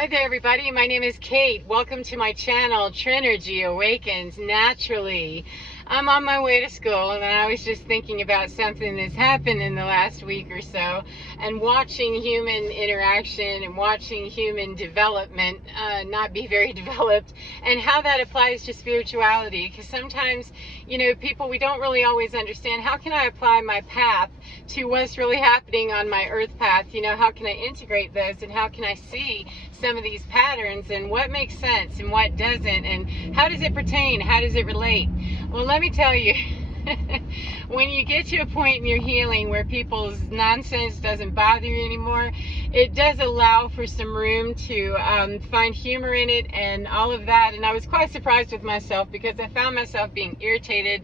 Hi there everybody, my name is Kate. Welcome to my channel, Trinergy Awakens Naturally. I'm on my way to school and I was just thinking about something that's happened in the last week or so, and watching human interaction and watching human development not be very developed, and how that applies to spirituality. Because sometimes, people, we don't really always understand, how can I apply my path to what's really happening on my earth path? How can I integrate those, and how can I see some of these patterns, and what makes sense and what doesn't, and how does it pertain, how does it relate? Well, let me tell you, when you get to a point in your healing where people's nonsense doesn't bother you anymore, it does allow for some room to find humor in it and all of that. And I was quite surprised with myself, because I found myself being irritated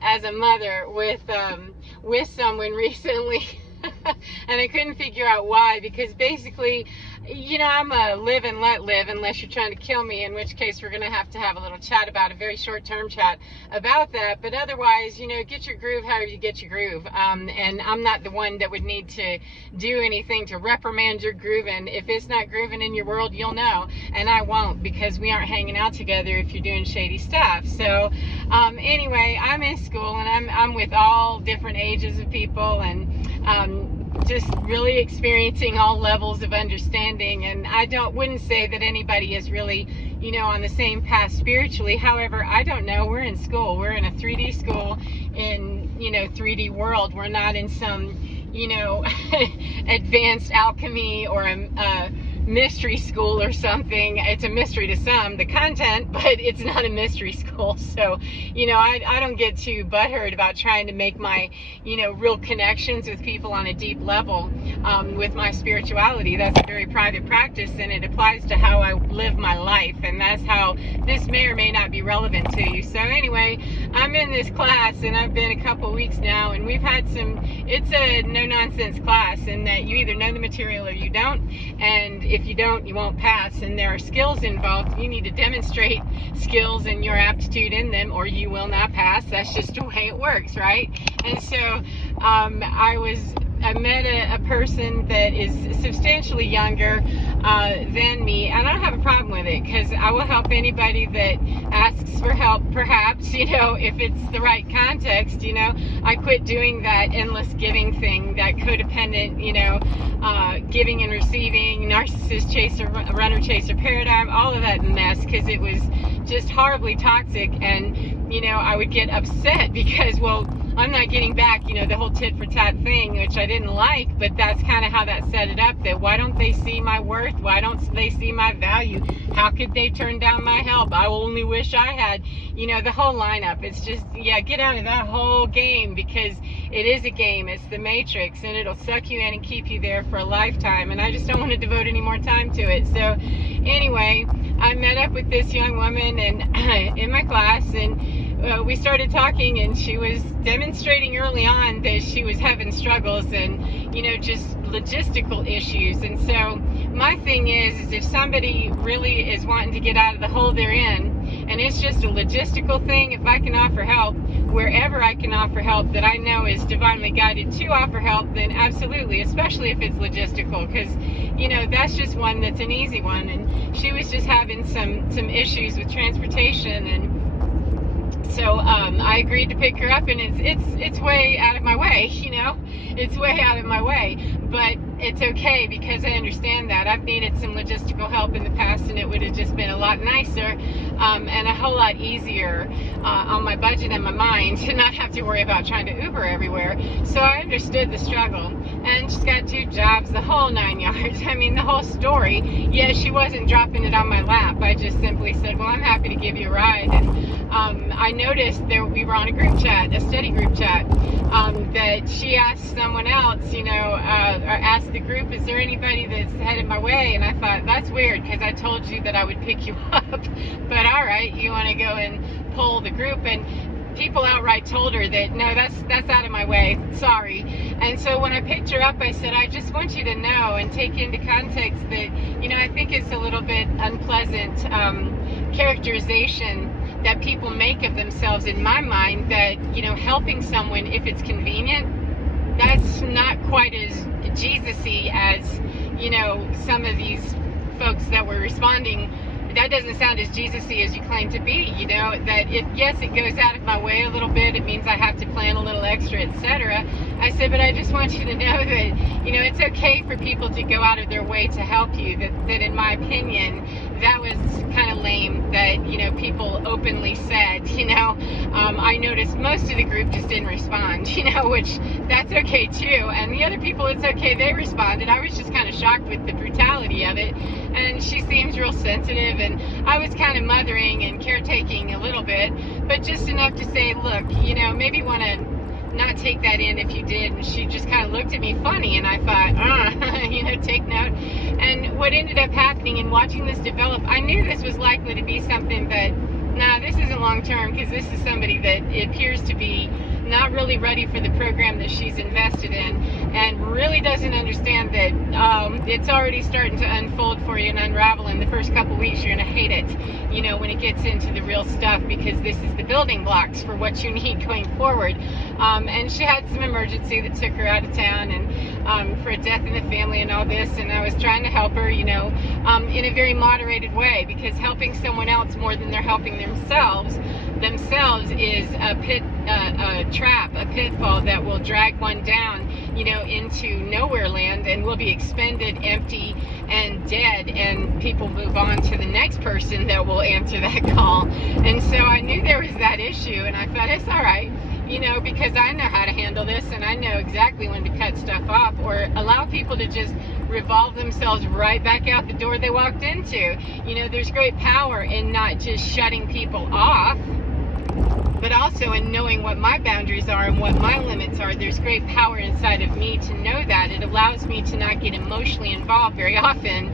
as a mother with someone recently. And I couldn't figure out why, because basically, I'm a live and let live, unless you're trying to kill me, in which case we're going to have a little chat about, a very short-term chat about that. But otherwise, get your groove however you get your groove. And I'm not the one that would need to do anything to reprimand your groove. And if it's not grooving in your world, you'll know. And I won't, because we aren't hanging out together if you're doing shady stuff. So anyway, I'm in school, and I'm with all different ages of people, and just really experiencing all levels of understanding. And I wouldn't say that anybody is really, on the same path spiritually. However, I don't know. We're in school. We're in a 3D school in, 3D world. We're not in some, advanced alchemy or a mystery school or something. It's a mystery to some, the content, but it's not a mystery school. So, I don't get too butthurt about trying to make my, real connections with people on a deep level with my spirituality. That's a very private practice, and it applies to how I live my life, and that's how this may or may not be relevant to you. So anyway, I'm in this class, and I've been a couple weeks now, and we've had it's a no-nonsense class, in that you either know the material or you don't, and if you don't, you won't pass. And there are skills involved. You need to demonstrate skills and your aptitude in them, or you will not pass. That's just the way it works, right? And so I met a person that is substantially younger than me, and I don't have a problem with it, because I will help anybody that asks for help, perhaps, if it's the right context. I quit doing that endless giving thing, that codependent, giving and receiving, narcissist chaser, runner chaser paradigm, all of that mess, because it was just horribly toxic. And I would get upset because, well, I'm not getting back, the whole tit for tat thing, which I didn't like, but that's kind of how that set it up. That why don't they see my worth? Why don't they see my value? How could they turn down my help? I only wish I had, the whole lineup. It's just, get out of that whole game, because it is a game. It's the Matrix, and it'll suck you in and keep you there for a lifetime. And I just don't want to devote any more time to it. So anyway, I met up with this young woman and in my class, and we started talking, and she was demonstrating early on that she was having struggles and, just logistical issues. And so my thing is if somebody really is wanting to get out of the hole they're in, and it's just a logistical thing, if I can offer help wherever I can offer help that I know is divinely guided to offer help, then absolutely, especially if it's logistical, because, that's just one that's an easy one. And she was just having some issues with transportation, and so I agreed to pick her up, and it's way out of my way, it's way out of my way, but it's okay, because I understand that I've needed some logistical help in the past, and it would have just been a lot nicer and a whole lot easier on my budget and my mind to not have to worry about trying to Uber everywhere. So I understood the struggle, and she's got 2 jobs, the whole 9 yards. I mean, the whole story. Yeah, she wasn't dropping it on my lap. I just simply said, well, I'm happy to give you a ride. And I noticed that we were on a group chat, a study group chat, that she asked someone else, or asked the group, is there anybody that's headed my way? And I thought, that's weird, because I told you that I would pick you up. But all right, you want to go and pull the group? And people outright told her that, no, that's out of my way, sorry. And so when I picked her up, I said, I just want you to know and take into context that, I think it's a little bit unpleasant characterization that people make of themselves, in my mind, that, helping someone if it's convenient, that's not quite as Jesus-y as, some of these folks that were responding, that doesn't sound as Jesus-y as you claim to be, you know, that yes, it goes out of my way a little bit, it means I have to plan a little extra, etc. I said, but I just want you to know that, you know, it's okay for people to go out of their way to help you, that in my opinion, that was kind of lame that, you know, people openly said, you know. I noticed most of the group just didn't respond, you know, which that's okay too. And the other people, it's okay, they responded. I was just kind of shocked with the brutality of it. And she seems real sensitive, and I was kind of mothering and caretaking a little bit, but just enough to say, look, you know, maybe want to not take that in if you did. And she just kind of looked at me funny, and I thought, you know, take note. And what ended up happening in watching this develop, I knew this was likely to be something that, nah, this isn't long term, because this is somebody that it appears to be not really ready for the program that she's invested in, and really doesn't understand that it's already starting to unfold for you and unravel. In the first couple weeks, you're going to hate it, you know, when it gets into the real stuff, because this is the building blocks for what you need going forward. And she had some emergency that took her out of town, and for a death in the family and all this, and I was trying to help her, you know, in a very moderated way, because helping someone else more than they're helping themselves is a trap, a pitfall that will drag one down, you know, into nowhere land, and will be expended, empty, and dead, and people move on to the next person that will answer that call. And so I knew there was that issue, and I thought, it's all right, you know, because I know how to handle this, and I know exactly when to cut stuff off or allow people to just revolve themselves right back out the door they walked into. You know, there's great power in not just shutting people off, but also in knowing what my boundaries are and what my limits are. There's great power inside of me to know that. It allows me to not get emotionally involved very often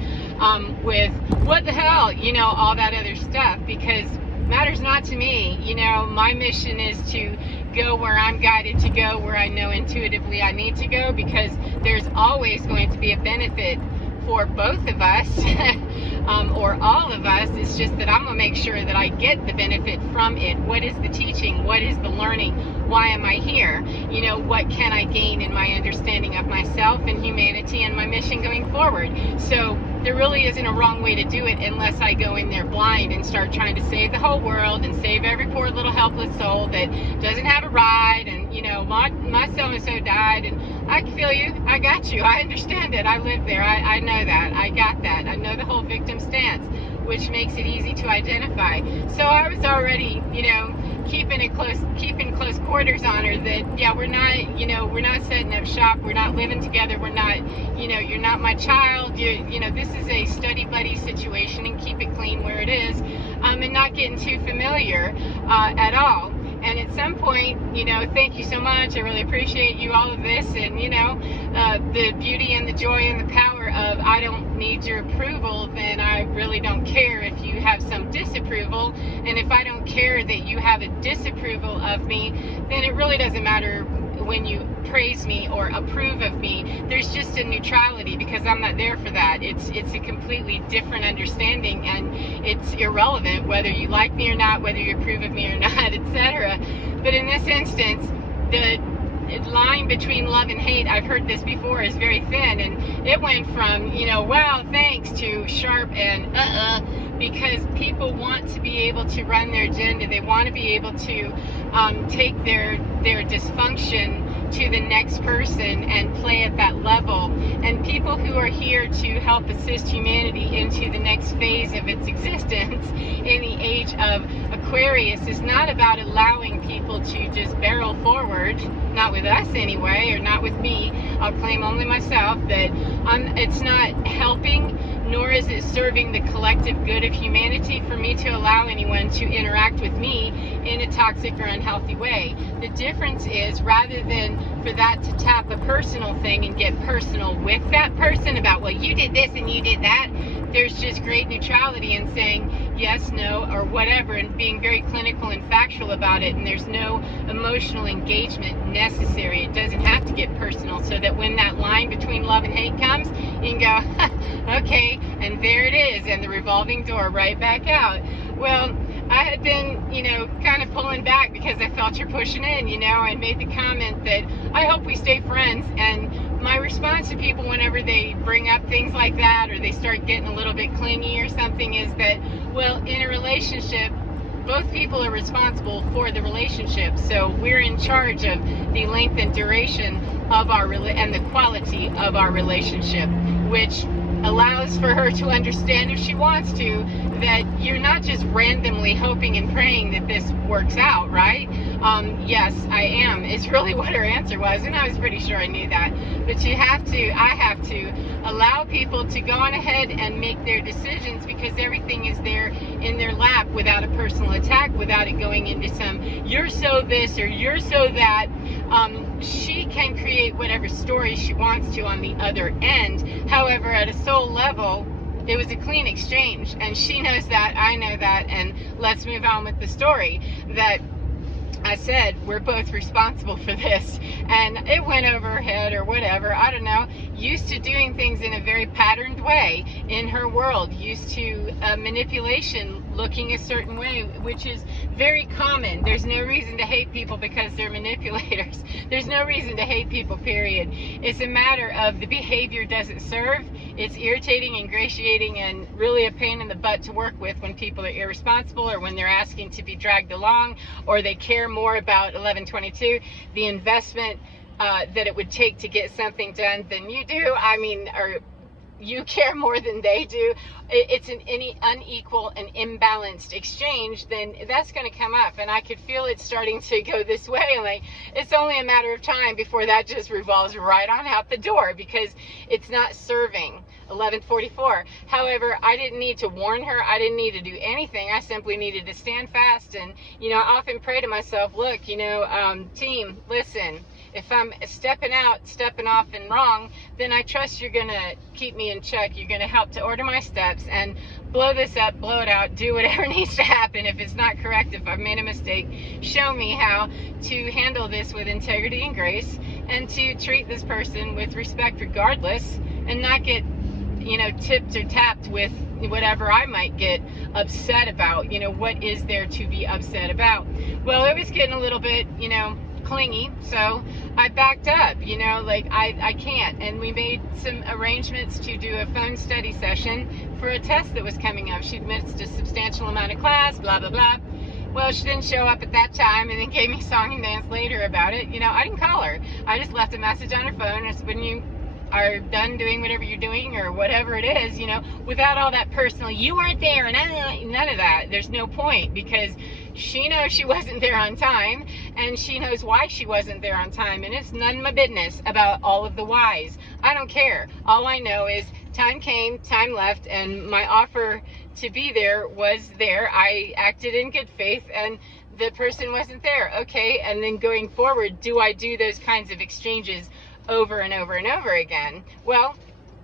with what the hell, you know, all that other stuff, because matters not to me. You know, my mission is to go where I'm guided to go, where I know intuitively I need to go, because there's always going to be a benefit for both of us or all of us. It's just that I'm gonna make sure that I get the benefit from it. What is the teaching? What is the learning? Why am I here? You know, what can I gain in my understanding of myself and humanity and my mission going forward? So there really isn't a wrong way to do it, unless I go in there blind and start trying to save the whole world and save every poor little helpless soul that doesn't have a ride, and, you know, my so-and-so died, and I feel you, I got you, I understand it, I live there, I know that, I got that, I know the whole victim stance, which makes it easy to identify. So I was already, you know, keeping close quarters on her, that, yeah, we're not, you know, we're not setting up shop, we're not living together, we're not, you know, you're not my child, you know, this is a study buddy situation, and keep it clean where it is, and not getting too familiar at all. And at some point, you know, thank you so much, I really appreciate you, all of this, and, you know, the beauty and the joy and the power of, I don't need your approval, then I really don't care if you have some disapproval. And if I don't care that you have a disapproval of me, then it really doesn't matter when you praise me or approve of me. There's just a neutrality, because I'm not there for that. It's a completely different understanding, and it's irrelevant whether you like me or not, whether you approve of me or not, etc. But in this instance, the line between love and hate, I've heard this before, is very thin, and it went from, you know, wow, thanks, to sharp and because people want to be able to run their agenda. They want to be able to take their dysfunction to the next person and play at that level. And people who are here to help assist humanity into the next phase of its existence in the age of Aquarius is not about allowing people to just barrel forward, not with us anyway, or not with me. I'll claim only myself that it's not helping, nor is it serving the collective good of humanity for me to allow anyone to interact with me in a toxic or unhealthy way. The difference is, rather than for that to tap a personal thing and get personal with that person about, well, you did this and you did that, there's just great neutrality in saying yes, no, or whatever, and being very clinical and factual about it, and there's no emotional engagement necessary. It doesn't have to get personal, so that when that line between love and hate comes, you can go, okay, and there it is, and the revolving door right back out. Well, I had been, you know, kind of pulling back because I felt you're pushing in, you know. I made the comment that I hope we stay friends, and my response to people whenever they bring up things like that, or they start getting a little bit clingy or something, is that, well, in a relationship, both people are responsible for the relationship. So we're in charge of the length and duration of our and the quality of our relationship, which allows for her to understand, if she wants to, that you're not just randomly hoping and praying that this works out, right? Yes, I am, is really what her answer was, and I was pretty sure I knew that. But I have to allow people to go on ahead and make their decisions, because everything is there in their lap without a personal attack, without it going into some, you're so this or you're so that. She can create whatever story she wants to on the other end. However, at a soul level, it was a clean exchange, and she knows that, I know that, and let's move on with the story. That I said, we're both responsible for this, and it went over her head or whatever, I don't know, used to doing things in a very patterned way in her world, used to manipulation, looking a certain way, which is very common. There's no reason to hate people because they're manipulators. There's no reason to hate people, period. It's a matter of the behavior doesn't serve. It's irritating, ingratiating, and really a pain in the butt to work with when people are irresponsible, or when they're asking to be dragged along, or they care more about 1122, the investment that it would take to get something done than you do. I mean, or you care more than they do. It's an unequal and imbalanced exchange, then that's going to come up. And I could feel it starting to go this way. And like, it's only a matter of time before that just revolves right on out the door, because it's not serving 1144. However, I didn't need to warn her. I didn't need to do anything. I simply needed to stand fast. And, you know, I often pray to myself, look, you know, team, listen, if I'm stepping off and wrong, then I trust you're going to keep me in check. You're going to help to order my steps and blow this up, blow it out, do whatever needs to happen. If it's not correct, if I've made a mistake, show me how to handle this with integrity and grace, and to treat this person with respect regardless, and not get, you know, tipped or tapped with whatever I might get upset about. You know, what is there to be upset about? Well, it was getting a little bit, you know, clingy, so I backed up, you know, like I can't. And we made some arrangements to do a phone study session for a test that was coming up. She'd missed a substantial amount of class, blah blah blah. Well, she didn't show up at that time, and then gave me song and dance later about it. You know, I didn't call her. I just left a message on her phone. I said, when you are done doing whatever you're doing, or whatever it is, you know, without all that personal, you weren't there, and none of that. There's no point, because she knows she wasn't there on time, and she knows why she wasn't there on time, and it's none of my business about all of the whys. I don't care. All I know is time came, time left, and my offer to be there was there. I acted in good faith, and the person wasn't there. Okay, and then going forward, do I do those kinds of exchanges over and over and over again? Well,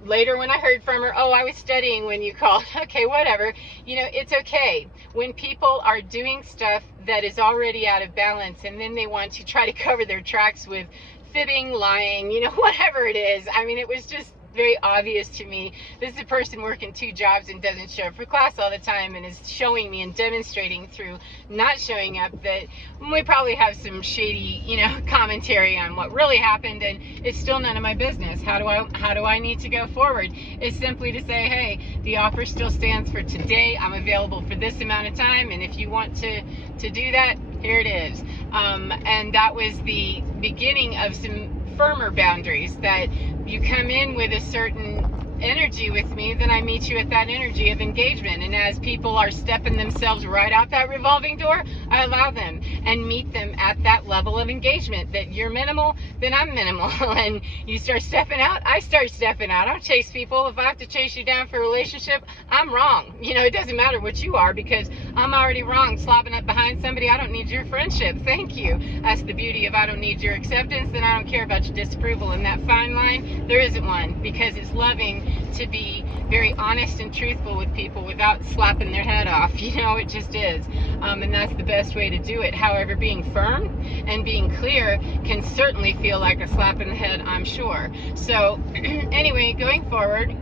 later when I heard from her, oh, I was studying when you called. Okay, whatever. You know, it's okay. When people are doing stuff that is already out of balance, and then they want to try to cover their tracks with fibbing, lying, you know, whatever it is. I mean, it was just very obvious to me. This is a person working 2 jobs and doesn't show up for class all the time, and is showing me and demonstrating through not showing up that we probably have some shady, you know, commentary on what really happened, and it's still none of my business. How do I need to go forward? It's simply to say, hey, the offer still stands for today. I'm available for this amount of time, and if you want to do that, here it is. And that was the beginning of some firmer boundaries, that you come in with a certain energy with me, then I meet you at that energy of engagement. And as people are stepping themselves right out that revolving door, I allow them and meet them at that level of engagement. That you're minimal, then I'm minimal. And you start stepping out, I start stepping out. I don't chase people. If I have to chase you down for a relationship, I'm wrong. You know, it doesn't matter what you are, because I'm already wrong, slobbing up behind somebody. I don't need your friendship. Thank you. That's the beauty of I don't need your acceptance, then I don't care about your disapproval. And that fine line, there isn't one, because it's loving to be very honest and truthful with people without slapping their head off. You know, it just is. And that's the best way to do it. However, being firm and being clear can certainly feel like a slap in the head, I'm sure. So anyway, going forward,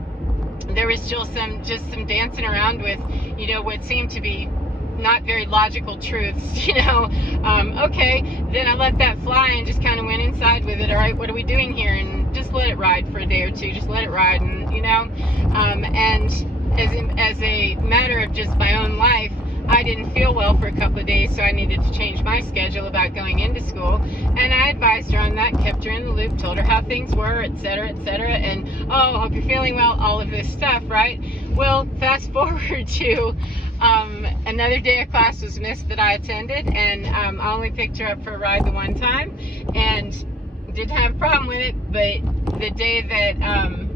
there was still some dancing around with, you know, what seemed to be not very logical truths, you know. Okay, then I let that fly and just kind of went inside with it. All right, what are we doing here? And just let it ride for a day or two. Just let it ride, and you know, and as a matter of just my own life, I didn't feel well for a couple of days, so I needed to change my schedule about going into school. And I advised her on that, kept her in the loop, told her how things were, etc., etc. And, oh, hope you're feeling well, all of this stuff, right? Well, fast forward to another day of class was missed that I attended, and I only picked her up for a ride the one time, and didn't have a problem with it. But the day that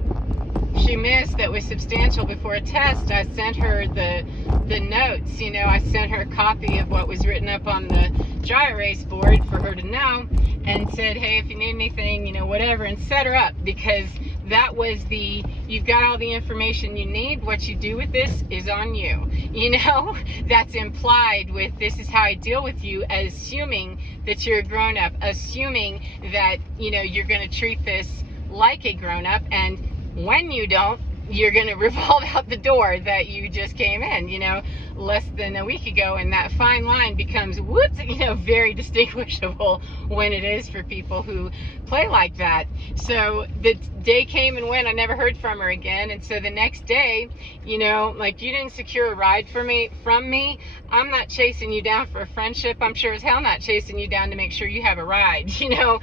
she missed that was substantial before a test, I sent her the notes. You know, I sent her a copy of what was written up on the dry erase board for her to know, and said, hey, if you need anything, you know, whatever, and set her up, because that was the, you've got all the information you need, what you do with this is on you. You know, that's implied with, this is how I deal with you, assuming that you're a grown-up, assuming that, you know, you're going to treat this like a grown-up, and when you don't, you're going to revolve out the door that you just came in, you know, less than a week ago. And that fine line becomes, whoops, you know, very distinguishable when it is for people who play like that. So the day came and went, I never heard from her again. And so the next day, you know, like, you didn't secure a ride from me, I'm not chasing you down for a friendship. I'm sure as hell not chasing you down to make sure you have a ride, you know.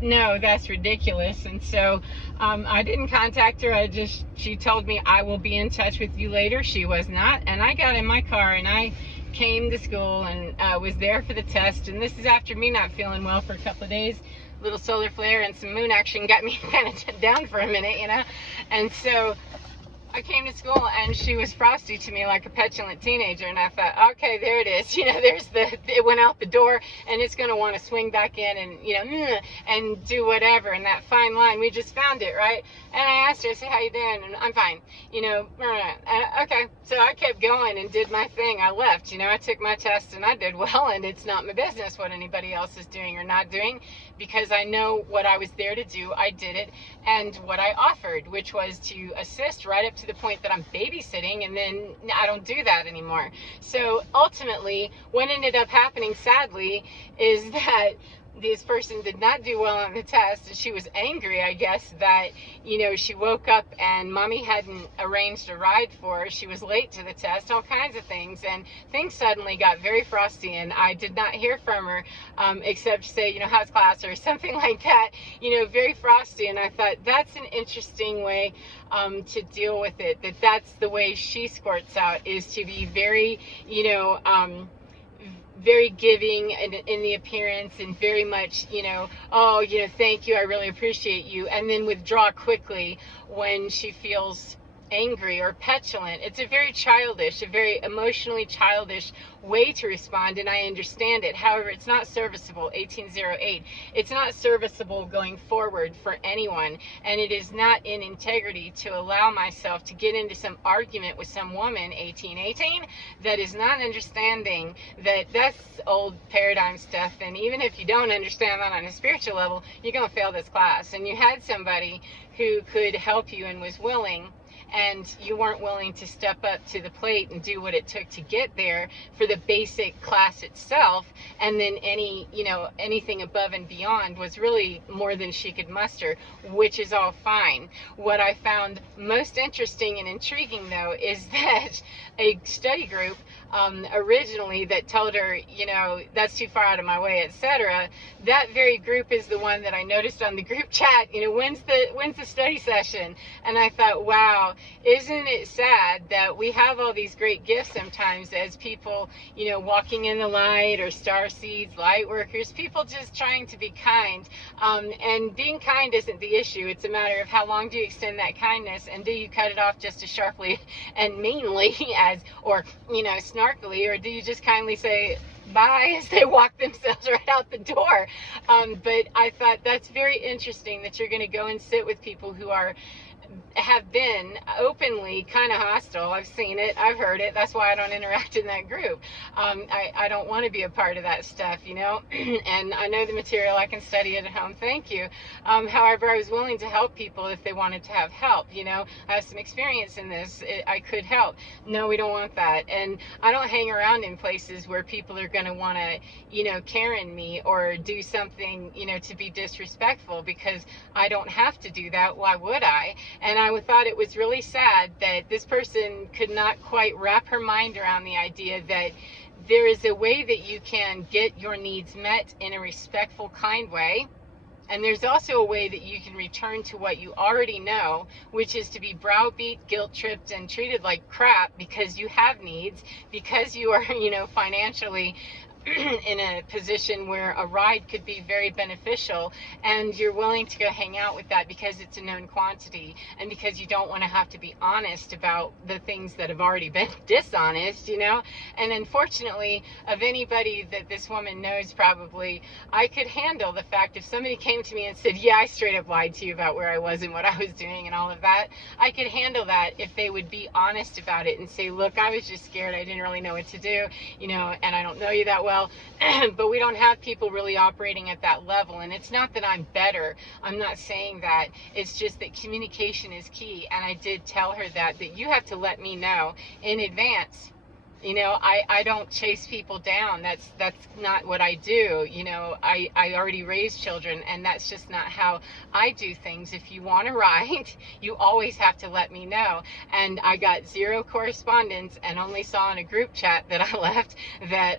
No, that's ridiculous. And so I didn't contact her. She told me, I will be in touch with you later. She was not. And I got in my car and I came to school and was there for the test. And this is after me not feeling well for a couple of days. A little solar flare and some moon action got me kind of down for a minute, you know. And so I came to school and she was frosty to me like a petulant teenager, and I thought, okay, there it is. You know, it went out the door, and it's going to want to swing back in and, you know, and do whatever. And that fine line, we just found it, right? And I asked her, I said, how you doing? And I'm fine, you know. Okay, so I kept going and did my thing. I left, you know, I took my test and I did well, and it's not my business what anybody else is doing or not doing, because I know what I was there to do. I did it, and what I offered, which was to assist right up to the point that I'm babysitting, and then I don't do that anymore. So ultimately, what ended up happening, sadly, is that this person did not do well on the test, and she was angry, I guess, that, you know, she woke up and mommy hadn't arranged a ride for her. She was late to the test, all kinds of things, and things suddenly got very frosty, and I did not hear from her except to say, you know, how's class or something like that, you know, very frosty. And I thought, that's an interesting way to deal with it, that's the way she squirts out, is to be very, you know, very giving in the appearance, and very much, you know, oh, you know, thank you, I really appreciate you, and then withdraw quickly when she feels angry or petulant. It's a very childish, a very emotionally childish way to respond, and I understand it. However, it's not serviceable. 1808, it's not serviceable going forward for anyone, and it is not in integrity to allow myself to get into some argument with some woman, 1818, that is not understanding that that's old paradigm stuff. And even if you don't understand that on a spiritual level, you're going to fail this class. And you had somebody who could help you and was willing, and you weren't willing to step up to the plate and do what it took to get there for the basic class itself. And then anything above and beyond was really more than she could muster, which is all fine. What I found most interesting and intriguing, though, is that a study group originally that told her, you know, that's too far out of my way, etc., that very group is the one that I noticed on the group chat, you know, when's the study session? And I thought, wow, isn't it sad that we have all these great gifts sometimes as people, you know, walking in the light, or star seeds, light workers, people just trying to be kind, and being kind isn't the issue. It's a matter of how long do you extend that kindness, and do you cut it off just as sharply and meanly as, or, you know, snarkily, or do you just kindly say bye as they walk themselves right out the door? But I thought that's very interesting that you're going to go and sit with people who are have been openly kind of hostile. I've seen it, I've heard it. That's why I don't interact in that group. I don't want to be a part of that stuff, you know. And I know the material, I can study it at home, thank you. However, I was willing to help people if they wanted to have help, you know. I have some experience in this, I could help. No, we don't want that. And I don't hang around in places where people are going to want to, you know, Karen me or do something, you know, to be disrespectful, because I don't have to do that. Why would I? And I thought it was really sad that this person could not quite wrap her mind around the idea that there is a way that you can get your needs met in a respectful, kind way. And there's also a way that you can return to what you already know, which is to be browbeat, guilt-tripped, and treated like crap because you have needs, because you are, you know, financially in a position where a ride could be very beneficial, and you're willing to go hang out with that because it's a known quantity, and because you don't want to have to be honest about the things that have already been dishonest, you know. And unfortunately, of anybody that this woman knows, probably, I could handle the fact if somebody came to me and said, yeah, I straight up lied to you about where I was and what I was doing and all of that. I could handle that if they would be honest about it and say, look, I was just scared, I didn't really know what to do, you know, and I don't know you that well. But we don't have people really operating at that level. And it's not that I'm better, I'm not saying that. It's just that communication is key. And I did tell her that you have to let me know in advance. You know, I don't chase people down. That's not what I do. You know, I already raised children, and that's just not how I do things. If you want to ride, you always have to let me know. And I got zero correspondence and only saw in a group chat that I left that,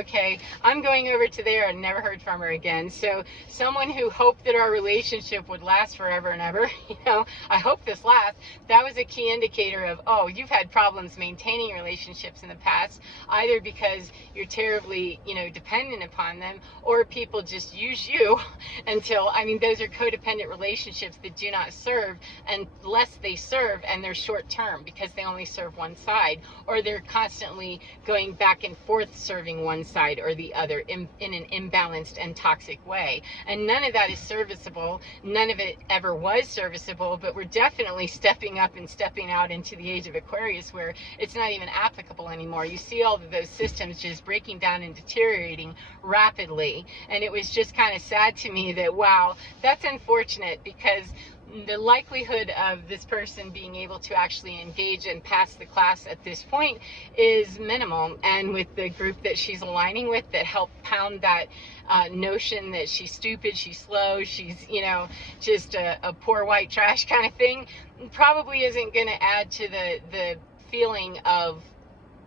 okay, I'm going over to there, and never heard from her again. So someone who hoped that our relationship would last forever and ever, you know, I hope this lasts. That was a key indicator of, oh, you've had problems maintaining relationships in the past, either because you're terribly, you know, dependent upon them, or people just use you until, I mean, those are codependent relationships that do not serve unless they serve, and they're short term because they only serve one side, or they're constantly going back and forth serving one side or the other in an imbalanced and toxic way. And none of that is serviceable. None of it ever was serviceable, but we're definitely stepping up and stepping out into the age of Aquarius where it's not even applicable anymore. You see all of those systems just breaking down and deteriorating rapidly. And it was just kind of sad to me that, wow, that's unfortunate, because the likelihood of this person being able to actually engage and pass the class at this point is minimal. And with the group that she's aligning with that helped pound that notion that she's stupid, she's slow, she's, you know, just a poor white trash kind of thing, probably isn't going to add to the feeling of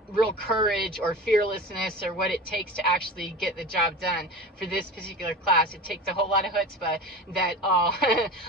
real courage or fearlessness or what it takes to actually get the job done for this particular class. It takes a whole lot of chutzpah that, oh,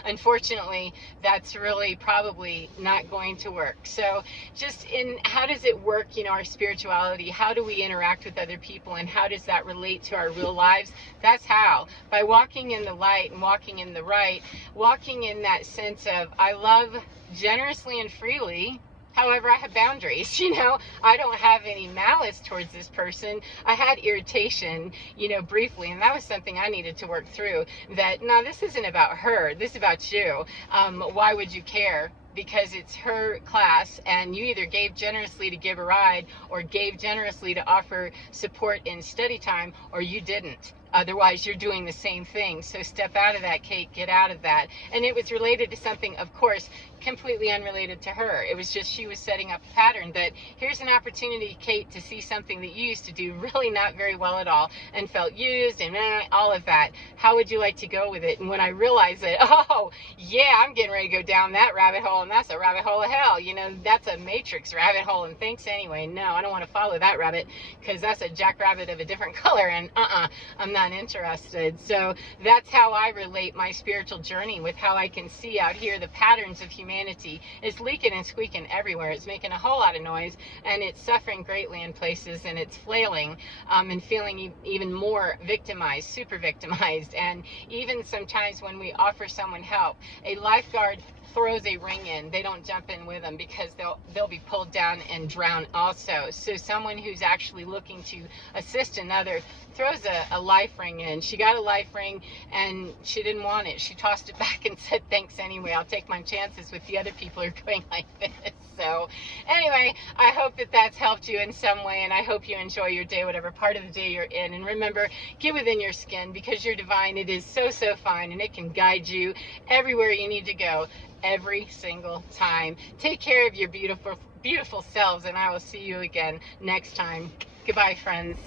unfortunately, that's really probably not going to work. So just in how does it work, you know, our spirituality, how do we interact with other people, and how does that relate to our real lives? That's how. By walking in the light and walking in the right, walking in that sense of, I love generously and freely. However, I have boundaries, you know. I don't have any malice towards this person. I had irritation, you know, briefly, and that was something I needed to work through. That, no, this isn't about her. This is about you. Why would you care? Because it's her class, and you either gave generously to give a ride or gave generously to offer support in study time, or you didn't. Otherwise, you're doing the same thing. So step out of that, Kate. Get out of that. And it was related to something, of course, completely unrelated to her. It was just she was setting up a pattern that here's an opportunity, Kate, to see something that you used to do really not very well at all and felt used and all of that. How would you like to go with it? And when I realized that, oh, yeah, I'm getting ready to go down that rabbit hole, and that's a rabbit hole of hell. You know, that's a matrix rabbit hole, and thanks anyway. No, I don't want to follow that rabbit because that's a jackrabbit of a different color, and I'm not interested. So that's how I relate my spiritual journey with how I can see out here the patterns of humanity. It's leaking and squeaking everywhere. It's making a whole lot of noise, and it's suffering greatly in places, and it's flailing and feeling even more victimized, super victimized. And even sometimes when we offer someone help, a lifeguard throws a ring in, they don't jump in with them, because they'll be pulled down and drown also. So someone who's actually looking to assist another throws a life ring in. She got a life ring and she didn't want it. She tossed it back and said, thanks anyway. I'll take my chances with the other people who are going like this. So anyway, I hope that that's helped you in some way, and I hope you enjoy your day, whatever part of the day you're in. And remember, get within your skin, because you're divine. It is so, so fine, and it can guide you everywhere you need to go every single time. Take care of your beautiful, beautiful selves, and I will see you again next time. Goodbye, friends.